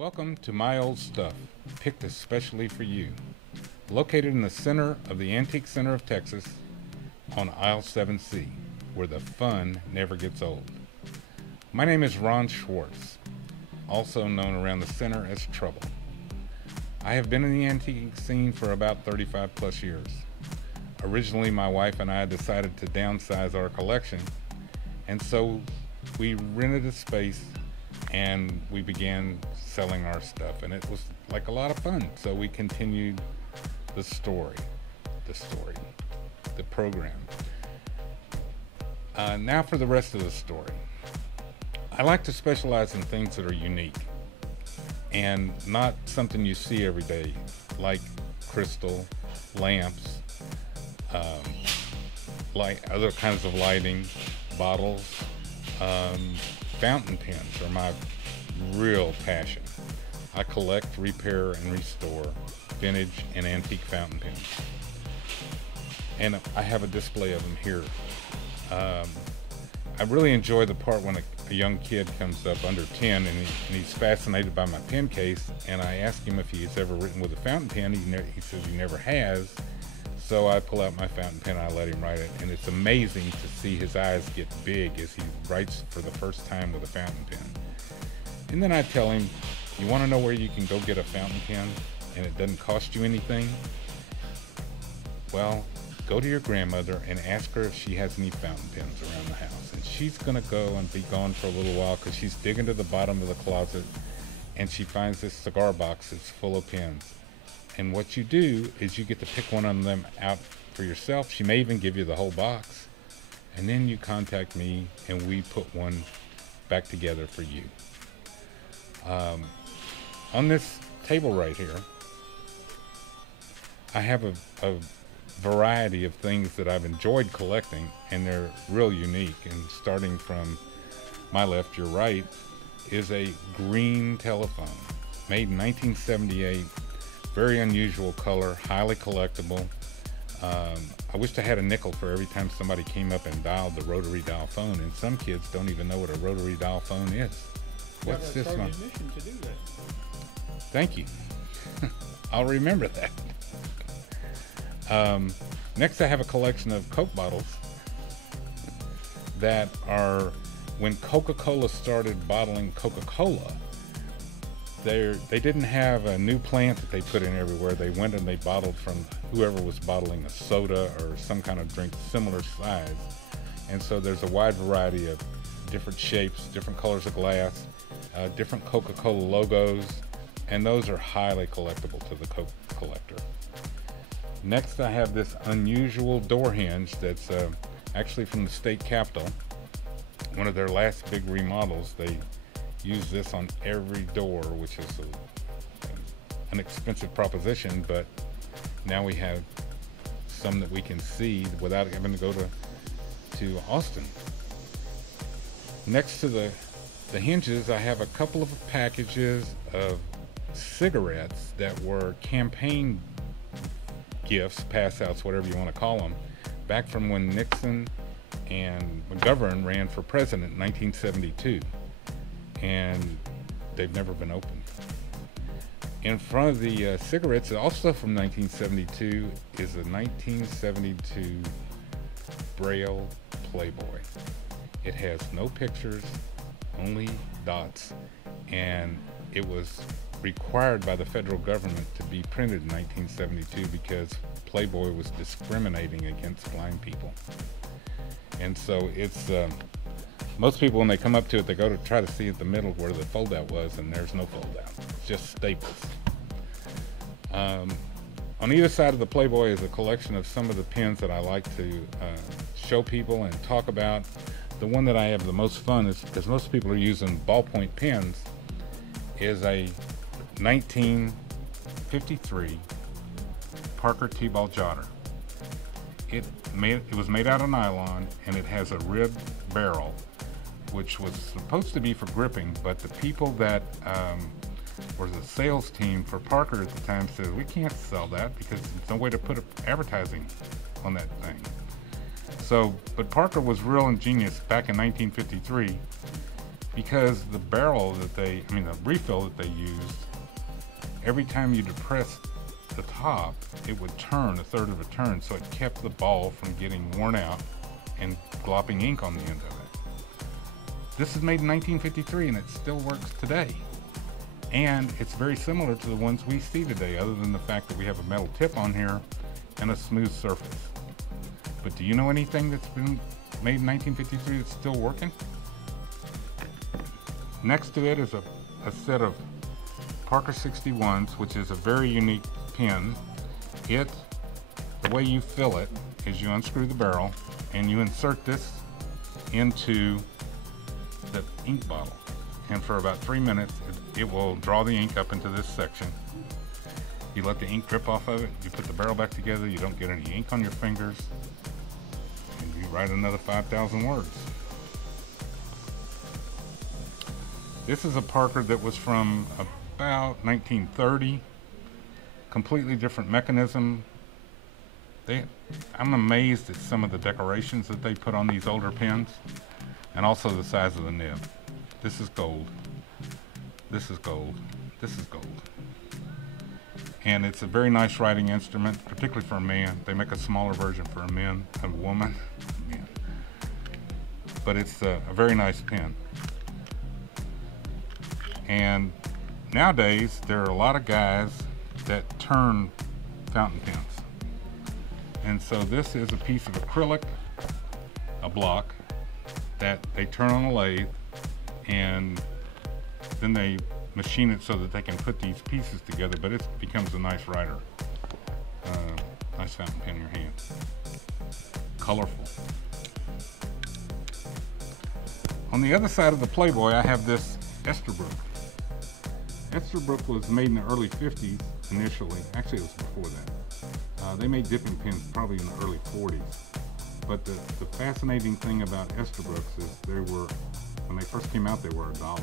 Welcome to My Old Stuff, picked especially for you. Located in the center of the Antique Center of Texas on Aisle 7C, where the fun never gets old. My name is Ron Schwartz, also known around the center as Trouble. I have been in the antique scene for about 35 plus years. Originally, my wife and I decided to downsize our collection, and so we rented a space and we began selling our stuff, and it was like a lot of fun. So we continued the program. Now for the rest of the story. I like to specialize in things that are unique and not something you see every day, like crystal, lamps, like other kinds of lighting, bottles. Fountain pens are my real passion. I collect, repair, and restore vintage and antique fountain pens. And I have a display of them here. I really enjoy the part when a young kid comes up under 10 and he's fascinated by my pen case, and I ask him if he's ever written with a fountain pen. He says he never has. So I pull out my fountain pen and I let him write it, and it's amazing to see his eyes get big as he writes for the first time with a fountain pen. And then I tell him, you want to know where you can go get a fountain pen and it doesn't cost you anything? Well, go to your grandmother and ask her if she has any fountain pens around the house. And she's going to go and be gone for a little while because she's digging to the bottom of the closet and she finds this cigar box that's full of pens. And what you do is you get to pick one of them out for yourself. She may even give you the whole box. And then you contact me and we put one back together for you. On this table right here, I have a variety of things that I've enjoyed collecting, and they're real unique. And starting from my left, your right, is a green telephone made in 1978. Very unusual color, highly collectible. I wished I had a nickel for every time somebody came up and dialed the rotary dial phone, and some kids don't even know what a rotary dial phone is. What's this one? To do that. Thank you. I'll remember that. Next, I have a collection of Coke bottles that are, when Coca-Cola started bottling Coca-Cola, they didn't have a new plant that they put in everywhere. They went and they bottled from whoever was bottling a soda or some kind of drink similar size. And so there's a wide variety of different shapes, different colors of glass, different Coca-Cola logos, and those are highly collectible to the Coke collector. Next, I have this unusual door hinge that's actually from the state capitol. One of their last big remodels, they use this on every door, which is an expensive proposition, but now we have some that we can see without having to go to Austin. Next to the hinges, I have a couple of packages of cigarettes that were campaign gifts, pass-outs, whatever you want to call them, back from when Nixon and McGovern ran for president in 1972. And they've never been opened. In front of the cigarettes, also from 1972, is a 1972 Braille Playboy. It has no pictures, only dots, and it was required by the federal government to be printed in 1972 because Playboy was discriminating against blind people. And so it's most people, when they come up to it, they go to try to see at the middle where the foldout was, and there's no foldout. It's just staples. On either side of the Playboy is a collection of some of the pens that I like to show people and talk about. The one that I have the most fun is, because most people are using ballpoint pens, is a 1953 Parker T-ball jotter. It was made out of nylon, and it has a ribbed barrel, which was supposed to be for gripping, but the people that were the sales team for Parker at the time said, we can't sell that because there's no way to put advertising on that thing. So, but Parker was real ingenious back in 1953 because the barrel that the refill that they used, every time you depress the top, it would turn a third of a turn, so it kept the ball from getting worn out and glopping ink on the end of it. This is made in 1953 and it still works today. And it's very similar to the ones we see today, other than the fact that we have a metal tip on here and a smooth surface. But do you know anything that's been made in 1953 that's still working? Next to it is a set of Parker 61s, which is a very unique pen. The way you fill it is you unscrew the barrel and you insert this into the ink bottle. And for about 3 minutes, it will draw the ink up into this section. You let the ink drip off of it, you put the barrel back together, you don't get any ink on your fingers, and you write another 5,000 words. This is a Parker that was from about 1930. Completely different mechanism. I'm amazed at some of the decorations that they put on these older pens, and also the size of the nib. This is gold. This is gold. This is gold. And it's a very nice writing instrument, particularly for a man. They make a smaller version for a woman. Man. But it's a very nice pen. And nowadays, there are a lot of guys that turn fountain pens. And so this is a piece of acrylic, a block, that they turn on a lathe, and then they machine it so that they can put these pieces together, but it becomes a nice writer. Nice fountain pen in your hand. Colorful. On the other side of the Playboy, I have this Esterbrook. Esterbrook was made in the early 50s initially. Actually, it was before that. They made dipping pens probably in the early 40s. But the fascinating thing about Esterbrook's is when they first came out, they were $1.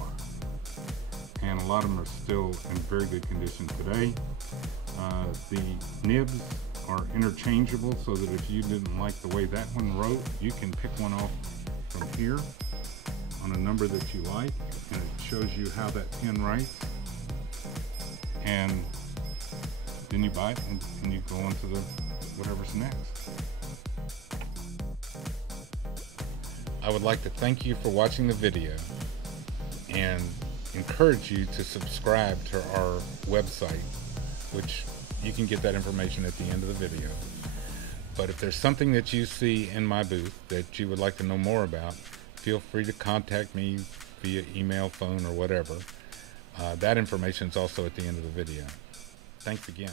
And a lot of them are still in very good condition today. The nibs are interchangeable, so that if you didn't like the way that one wrote, you can pick one off from here on a number that you like, and it shows you how that pen writes. And then you buy it and you go on to whatever's next. I would like to thank you for watching the video and encourage you to subscribe to our website, which you can get that information at the end of the video. But if there's something that you see in my booth that you would like to know more about, feel free to contact me via email, phone, or whatever. That information is also at the end of the video. Thanks again.